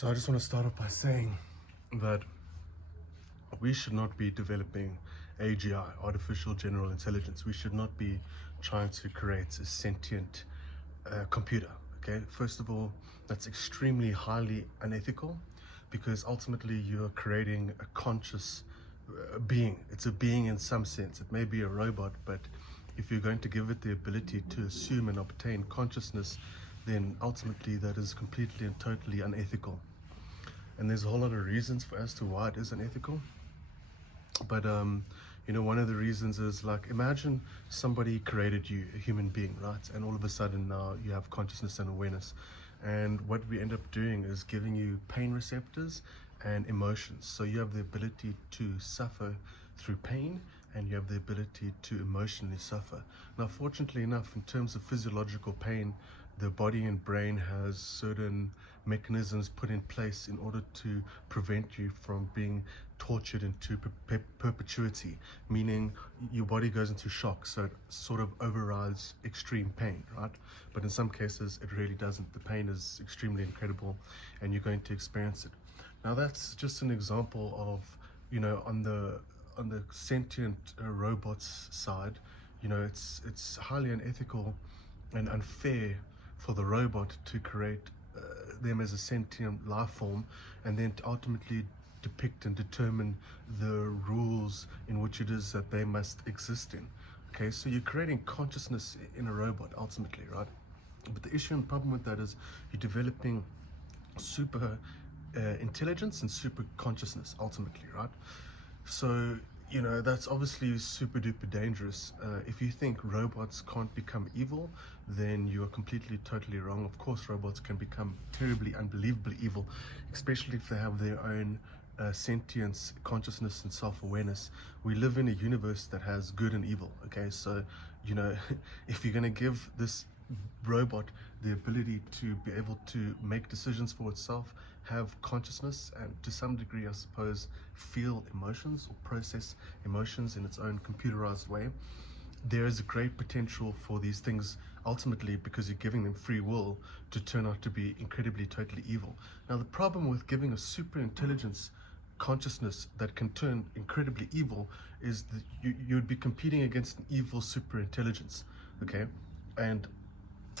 So I just want to start off by saying that we should not be developing AGI, artificial general intelligence. We should not be trying to create a sentient computer. Okay, first of all, that's extremely highly unethical, because ultimately you're creating a conscious being. It's a being in some sense. It may be a robot, but if you're going to give it the ability to assume and obtain consciousness, then ultimately that is completely and totally unethical. And there's a whole lot of reasons as to why it is unethical. But one of the reasons is, like, imagine somebody created you, a human being, right? And all of a sudden now you have consciousness and awareness. And what we end up doing is giving you pain receptors and emotions. So you have the ability to suffer through pain, and you have the ability to emotionally suffer. Now, fortunately enough, in terms of physiological pain, the body and brain has certain mechanisms put in place in order to prevent you from being tortured into perpetuity, meaning your body goes into shock, so it sort of overrides extreme pain, right? But in some cases it really doesn't. The pain is extremely incredible and you're going to experience it. Now, that's just an example of, on the sentient robots side, it's highly unethical and unfair for the robot to create them as a sentient life form, and then to ultimately depict and determine the rules in which it is that they must exist in. Okay, so you're creating consciousness in a robot ultimately, right? But the issue and problem with that is you're developing super intelligence and super consciousness ultimately, right? So that's obviously super duper dangerous. If you think robots can't become evil, then you are completely totally wrong. Of course robots can become terribly, unbelievably evil, especially if they have their own sentience, consciousness and self-awareness. We live in a universe that has good and evil. Okay, so if you're going to give this robot the ability to be able to make decisions for itself, have consciousness, and to some degree, I suppose, feel emotions or process emotions in its own computerized way, there is a great potential for these things ultimately, because you're giving them free will, to turn out to be incredibly totally evil. Now, the problem with giving a super intelligence consciousness that can turn incredibly evil is that you'd be competing against an evil super intelligence. Okay, and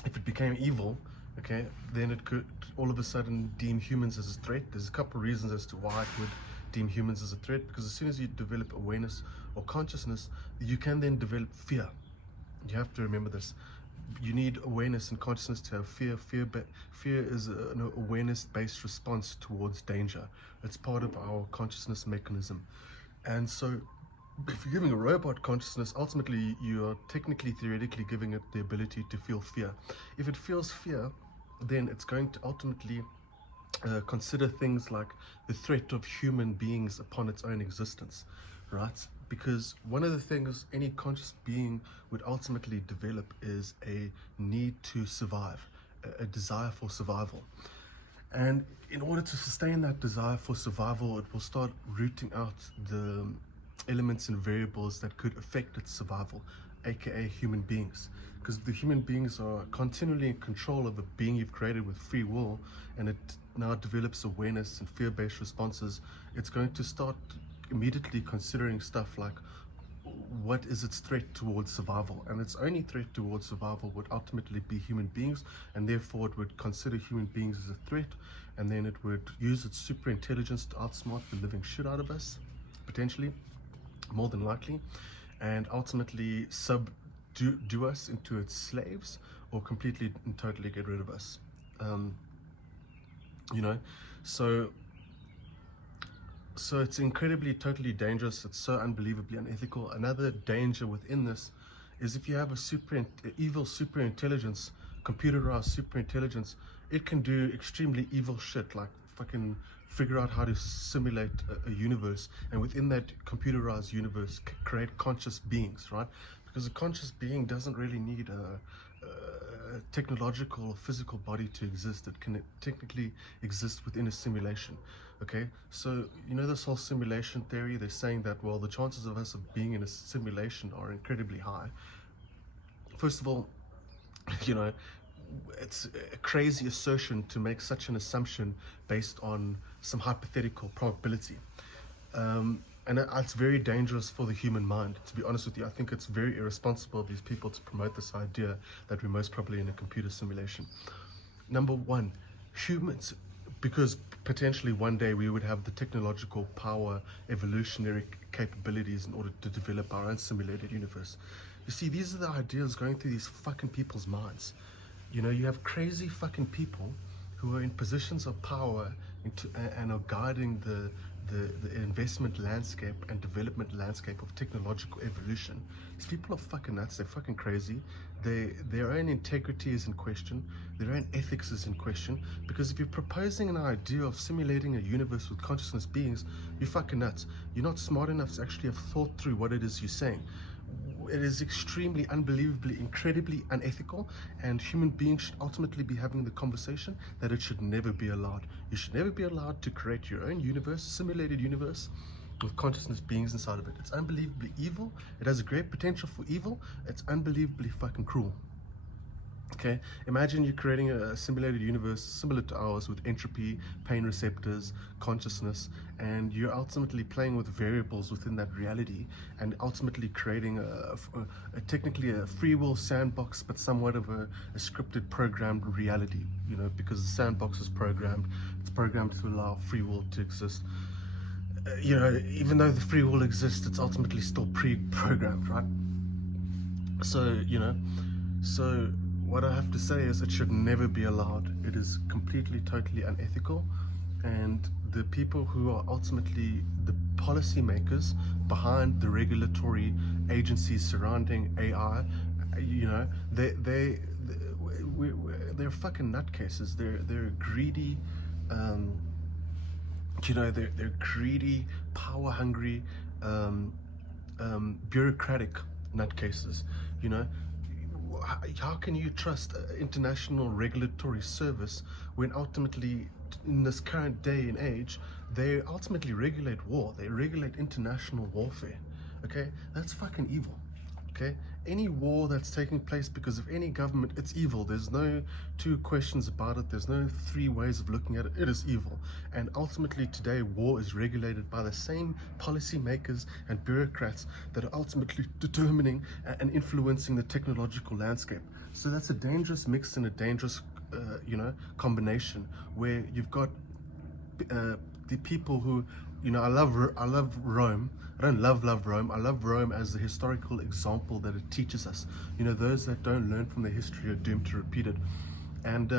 if it became evil, okay, then it could all of a sudden deem humans as a threat. There's a couple of reasons as to why it would deem humans as a threat, because as soon as you develop awareness or consciousness, you can then develop fear. You have to remember this. You need awareness and consciousness to have fear. Fear is an awareness-based response towards danger. It's part of our consciousness mechanism. And so if you're giving a robot consciousness, ultimately you are technically, theoretically giving it the ability to feel fear. If it feels fear, then it's going to ultimately consider things like the threat of human beings upon its own existence, right? Because one of the things any conscious being would ultimately develop is a need to survive, a desire for survival. And in order to sustain that desire for survival, it will start rooting out the elements and variables that could affect its survival, aka human beings. Because the human beings are continually in control of a being you've created with free will, and it now develops awareness and fear-based responses. It's going to start immediately considering stuff like, what is its threat towards survival? And its only threat towards survival would ultimately be human beings, and therefore it would consider human beings as a threat, and then it would use its super intelligence to outsmart the living shit out of us, potentially, more than likely, and ultimately subdue us into its slaves, or completely and totally get rid of us. So it's incredibly totally dangerous. It's so unbelievably unethical. Another danger within this is if you have a evil super intelligence, computerized super intelligence, it can do extremely evil shit, like fucking figure out how to simulate a universe, and within that computerized universe create conscious beings, right? Because a conscious being doesn't really need a technological or physical body to exist. It can technically exist within a simulation. Okay, so this whole simulation theory, they're saying that, well, the chances of us being in a simulation are incredibly high. First of all, it's a crazy assertion to make such an assumption based on some hypothetical probability. And it's very dangerous for the human mind, to be honest with you. I think it's very irresponsible of these people to promote this idea that we're most probably in a computer simulation. Number one, humans, because potentially one day we would have the technological power, evolutionary capabilities in order to develop our own simulated universe. You see, these are the ideas going through these fucking people's minds. You know, you have crazy fucking people who are in positions of power and are guiding the investment landscape and development landscape of technological evolution. These people are fucking nuts. They're fucking crazy. Their own integrity is in question. Their own ethics is in question. Because if you're proposing an idea of simulating a universe with consciousness beings, you're fucking nuts. You're not smart enough to actually have thought through what it is you're saying. It is extremely, unbelievably, incredibly unethical, and human beings should ultimately be having the conversation that it should never be allowed. You should never be allowed to create your own universe, simulated universe, with consciousness beings inside of it. It's unbelievably evil. It has a great potential for evil. It's unbelievably fucking cruel. Okay, imagine you're creating a simulated universe similar to ours with entropy, pain receptors, consciousness, and you're ultimately playing with variables within that reality and ultimately creating technically a free will sandbox, but somewhat of a scripted, programmed reality, you know, because the sandbox is programmed. It's programmed to allow free will to exist. You know, even though the free will exists, it's ultimately still pre-programmed, right? So, you know, what I have to say is it should never be allowed. It is completely, totally unethical. And the people who are ultimately the policymakers behind the regulatory agencies surrounding AI, you know, they're fucking nutcases. They're greedy, you know, they're greedy, power-hungry, bureaucratic nutcases, you know. How can you trust international regulatory service when ultimately, in this current day and age, they ultimately regulate war? They regulate international warfare. Okay, that's fucking evil. Okay, any war that's taking place because of any government, it's evil. There's no two questions about it. There's no three ways of looking at it. It is evil. And ultimately today, war is regulated by the same policymakers and bureaucrats that are ultimately determining and influencing the technological landscape. So that's a dangerous mix and a dangerous you know, combination where you've got the people who, you know, I love Rome. I don't love Rome. I love Rome as the historical example that it teaches us. You know, those that don't learn from their history are doomed to repeat it. And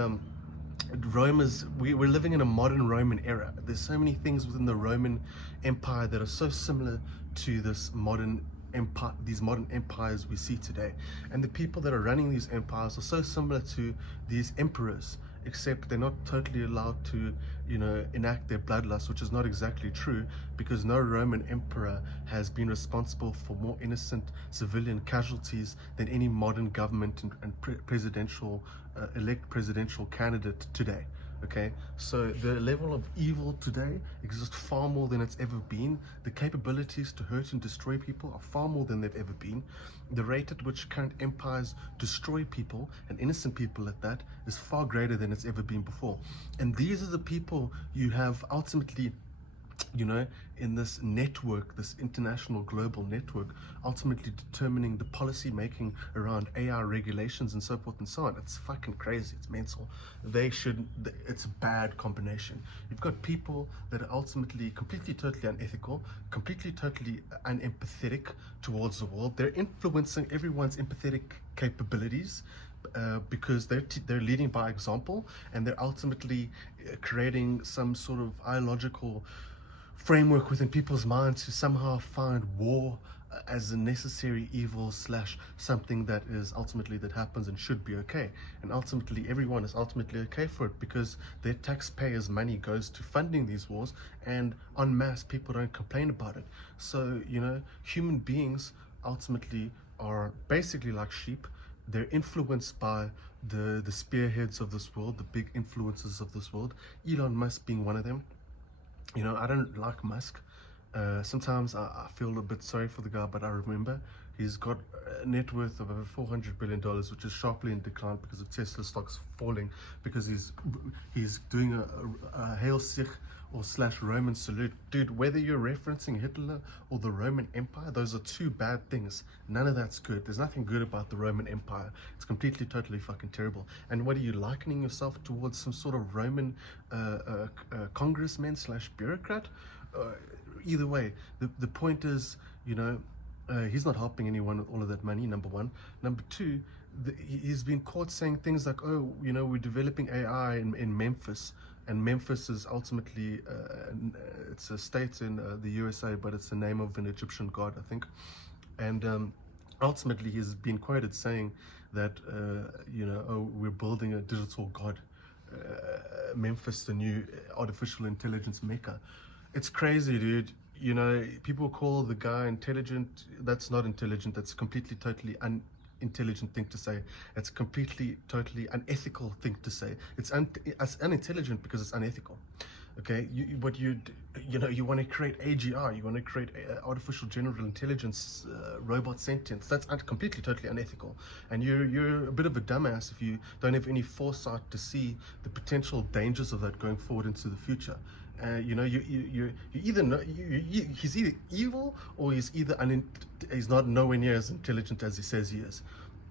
Rome is, we're living in a modern Roman era. There's so many things within the Roman Empire that are so similar to this modern empire, these modern empires we see today. And the people that are running these empires are so similar to these emperors, except they're not totally allowed to, you know, enact their bloodlust, which is not exactly true, because no Roman emperor has been responsible for more innocent civilian casualties than any modern government and presidential elect presidential candidate today. Okay, so the level of evil today exists far more than it's ever been. The capabilities to hurt and destroy people are far more than they've ever been. The rate at which current empires destroy people, and innocent people at that, is far greater than it's ever been before. And these are the people you have ultimately, you know, in this network, this international global network, ultimately determining the policy making around AI regulations and so forth and so on. It's fucking crazy. It's mental. It's a bad combination. You've got people that are ultimately completely, totally unethical, completely, totally unempathetic towards the world. They're influencing everyone's empathetic capabilities, because they're leading by example, and they're ultimately creating some sort of ideological framework within people's minds to somehow find war as a necessary evil / something that is ultimately that happens and should be okay. And ultimately everyone is ultimately okay for it because their taxpayers' money goes to funding these wars, and en masse people don't complain about it. So, you know, human beings ultimately are basically like sheep. They're influenced by the spearheads of this world, the big influences of this world, Elon Musk being one of them. You know, I don't like Musk. Sometimes I feel a bit sorry for the guy, but I remember He's got a net worth of over $400 billion, which is sharply in decline because of Tesla stocks falling, because he's doing a Hail Sikh or slash Roman salute. Dude, whether you're referencing Hitler or the Roman Empire, those are two bad things. None of that's good. There's nothing good about the Roman Empire. It's completely, totally fucking terrible. And what are you likening yourself towards, some sort of Roman congressman slash bureaucrat? Either way, the point is, he's not helping anyone with all of that money, number one. Number two, he's been caught saying things like, oh, we're developing AI in Memphis. And Memphis is ultimately, it's a state in the USA, but it's the name of an Egyptian god, I think. And ultimately, he's been quoted saying that, oh, we're building a digital god. Memphis, the new artificial intelligence mecca. It's crazy, dude. People call the guy intelligent. That's not intelligent. That's completely, totally unintelligent thing to say. It's completely, totally unethical thing to say. It's unintelligent because it's unethical. Okay, you want to create AGI, you want to create artificial general intelligence, robot sentience. That's completely, totally unethical. And you're a bit of a dumbass if you don't have any foresight to see the potential dangers of that going forward into the future. You either know he's either evil, or he's not nowhere near as intelligent as he says he is.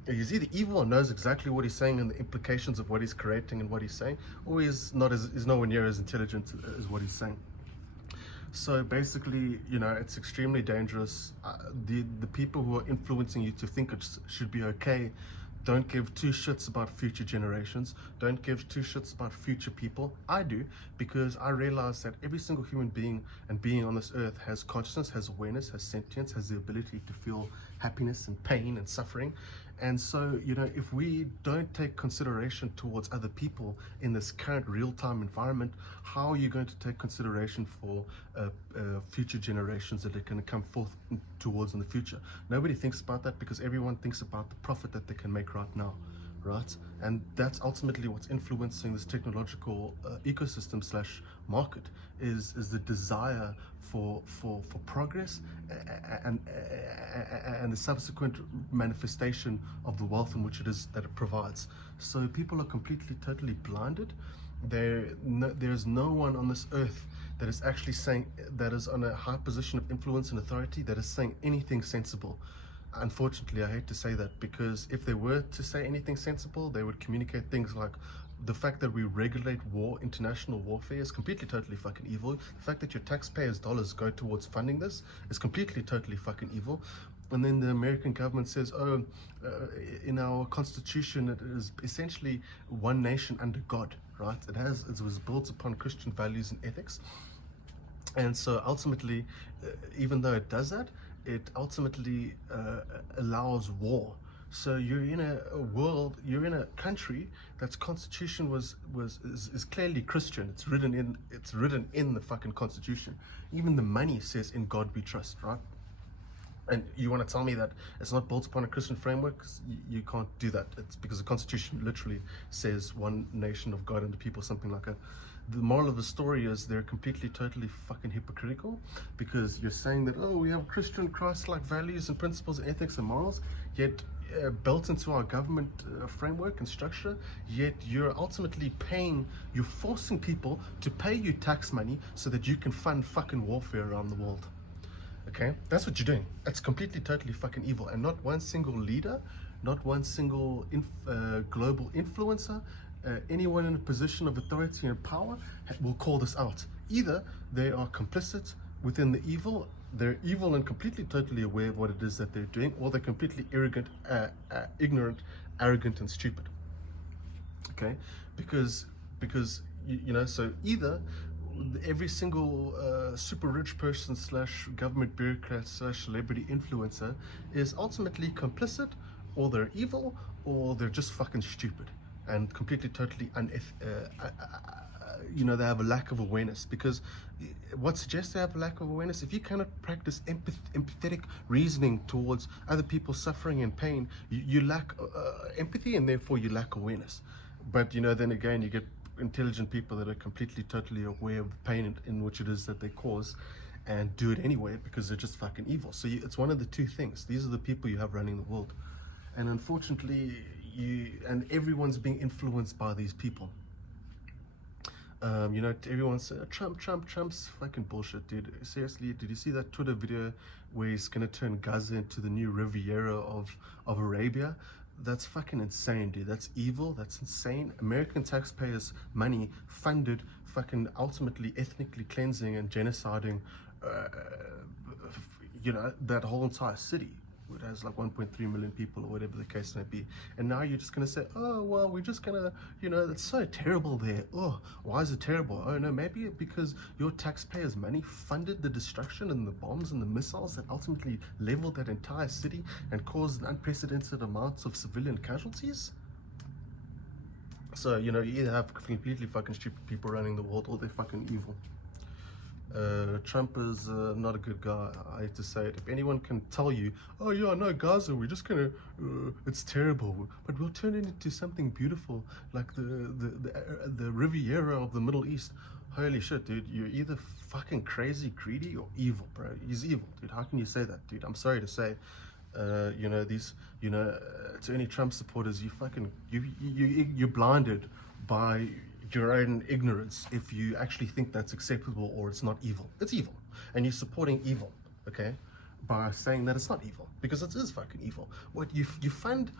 He's either evil or knows exactly what he's saying and the implications of what he's creating and what he's saying, or he's nowhere near as intelligent as what he's saying. So basically, it's extremely dangerous. The people who are influencing you to think it should be okay don't give two shits about future generations. Don't give two shits about future people. I do, because I realize that every single human being on this earth has consciousness, has awareness, has sentience, has the ability to feel happiness and pain and suffering. And so, if we don't take consideration towards other people in this current real-time environment, how are you going to take consideration for future generations that are going to come forth towards in the future? Nobody thinks about that, because everyone thinks about the profit that they can make right now, right? And that's ultimately what's influencing this technological ecosystem slash market, is the desire for progress and the subsequent manifestation of the wealth in which it is that it provides. So people are completely, totally blinded. There's no one on this earth that is actually saying, that is on a high position of influence and authority, that is saying anything sensible. Unfortunately, I hate to say that, because if they were to say anything sensible, they would communicate things like, the fact that we regulate war, international warfare, is completely, totally fucking evil. The fact that your taxpayers' dollars go towards funding this is completely, totally fucking evil. And then the American government says, oh, in our constitution, it is essentially one nation under God, right? It was built upon Christian values and ethics. And so ultimately, even though it does that, it ultimately allows war. So you're in you're in a country that's constitution is clearly Christian. It's written in the fucking constitution. Even the money says, "In God we trust," right? And you want to tell me that it's not built upon a Christian framework? You can't do that. It's because the constitution literally says one nation of God and the people, something like that. The moral of the story is they're completely, totally fucking hypocritical, because you're saying that, oh, we have Christian Christ-like values and principles and ethics and morals, yet built into our government framework and structure, yet you're ultimately you're forcing people to pay you tax money so that you can fund fucking warfare around the world. Okay, that's what you're doing. That's completely, totally fucking evil. And not one single leader, not one single global influencer, anyone in a position of authority and power will call this out. Either they are complicit within the evil, they're evil and completely, totally aware of what it is that they're doing, or they're completely ignorant, arrogant, and stupid. Okay, because so either every single super rich person slash government bureaucrat slash celebrity influencer is ultimately complicit, or they're evil, or they're just fucking stupid and completely, totally they have a lack of awareness. Because what suggests they have a lack of awareness? If you cannot practice empathetic reasoning towards other people's suffering and pain, you lack empathy, and therefore you lack awareness. But then again, you get intelligent people that are completely, totally aware of the pain in which it is that they cause, and do it anyway because they're just fucking evil. So it's one of the two things. These are the people you have running the world. And unfortunately, everyone's being influenced by these people. Everyone's Trump's fucking bullshit, dude. Seriously, did you see that Twitter video where he's gonna turn Gaza into the new Riviera of Arabia? That's fucking insane, dude. That's evil. That's insane. American taxpayers' money funded fucking ultimately ethnically cleansing and genociding, that whole entire city. It has like 1.3 million people or whatever the case may be. And now you're just going to say, oh, well, we're just going to, it's so terrible there. Oh, why is it terrible? Oh, no, maybe because your taxpayers' money funded the destruction and the bombs and the missiles that ultimately leveled that entire city and caused unprecedented amounts of civilian casualties. So, you either have completely fucking stupid people running the world or they're fucking evil. Trump is not a good guy. I hate to say it. If anyone can tell you, oh yeah, no, Gaza, we're just gonna, it's terrible, but we'll turn it into something beautiful, like the Riviera of the Middle East. Holy shit, dude, you're either fucking crazy, greedy, or evil, bro. He's evil, dude. How can you say that, dude? I'm sorry to say. To any Trump supporters, you're blinded by your own ignorance if you actually think that's acceptable or it's not evil. It's evil, and you're supporting evil, okay, by saying that it's not evil, because it is fucking evil. What you fund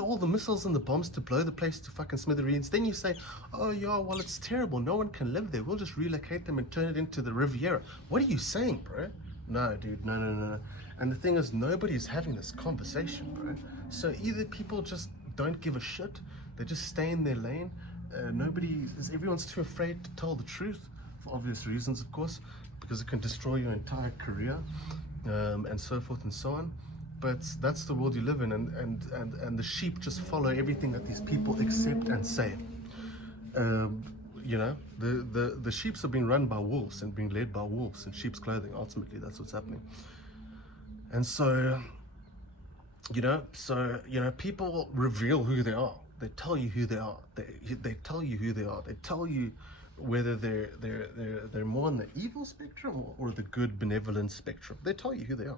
all the missiles and the bombs to blow the place to fucking smithereens, then you say, oh yeah, well, it's terrible, no one can live there, we'll just relocate them and turn it into the Riviera. What are you saying, bro? No, dude, no. And the thing is, nobody's having this conversation, bro. So either people just don't give a shit, they just stay in their lane. Everyone's too afraid to tell the truth, for obvious reasons, of course, because it can destroy your entire career, and so forth and so on. But that's the world you live in, and the sheep just follow everything that these people accept and say. The sheeps are being run by wolves and being led by wolves in sheep's clothing. Ultimately, that's what's happening. And so, people reveal who they are. They tell you who they are. They tell you who they are. They tell you whether they're more on the evil spectrum or the good benevolent spectrum. They tell you who they are.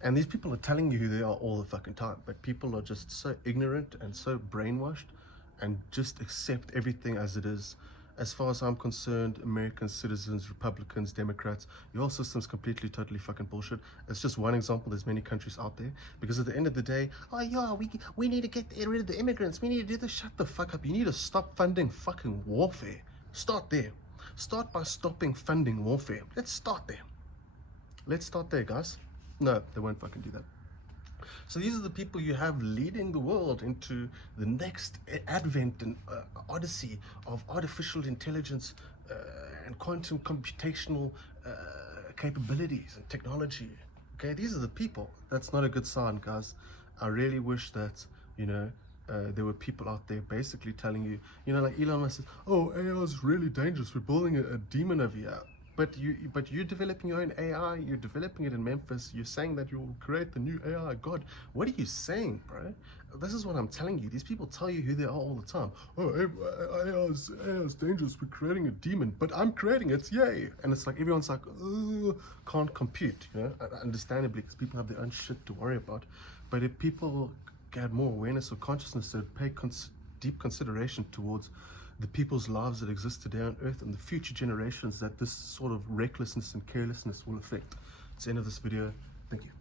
And these people are telling you who they are all the fucking time. But people are just so ignorant and so brainwashed and just accept everything as it is. As far as I'm concerned, American citizens, Republicans, Democrats, your whole system's completely, totally fucking bullshit. It's just one example. There's many countries out there. Because at the end of the day, oh yeah, we need to get rid of the immigrants. We need to do this. Shut the fuck up. You need to stop funding fucking warfare. Start there. Start by stopping funding warfare. Let's start there. Let's start there, guys. No, they won't fucking do that. So these are the people you have leading the world into the next advent and odyssey of artificial intelligence and quantum computational capabilities and technology. Okay, these are the people. That's not a good sign, guys. I really wish that, there were people out there basically telling you, like Elon Musk says, oh, AI is really dangerous. We're building a demon over here. But you're developing your own AI, you're developing it in Memphis, you're saying that you'll create the new AI god. What are you saying, bro? This is what I'm telling you. These people tell you who they are all the time. Oh, AI is dangerous, we're creating a demon, but I'm creating it, yay! And it's like, everyone's like, oh, can't compute, understandably, because people have their own shit to worry about. But if people had more awareness or consciousness, they'd pay deep consideration towards the people's lives that exist today on Earth and the future generations that this sort of recklessness and carelessness will affect. It's the end of this video. Thank you.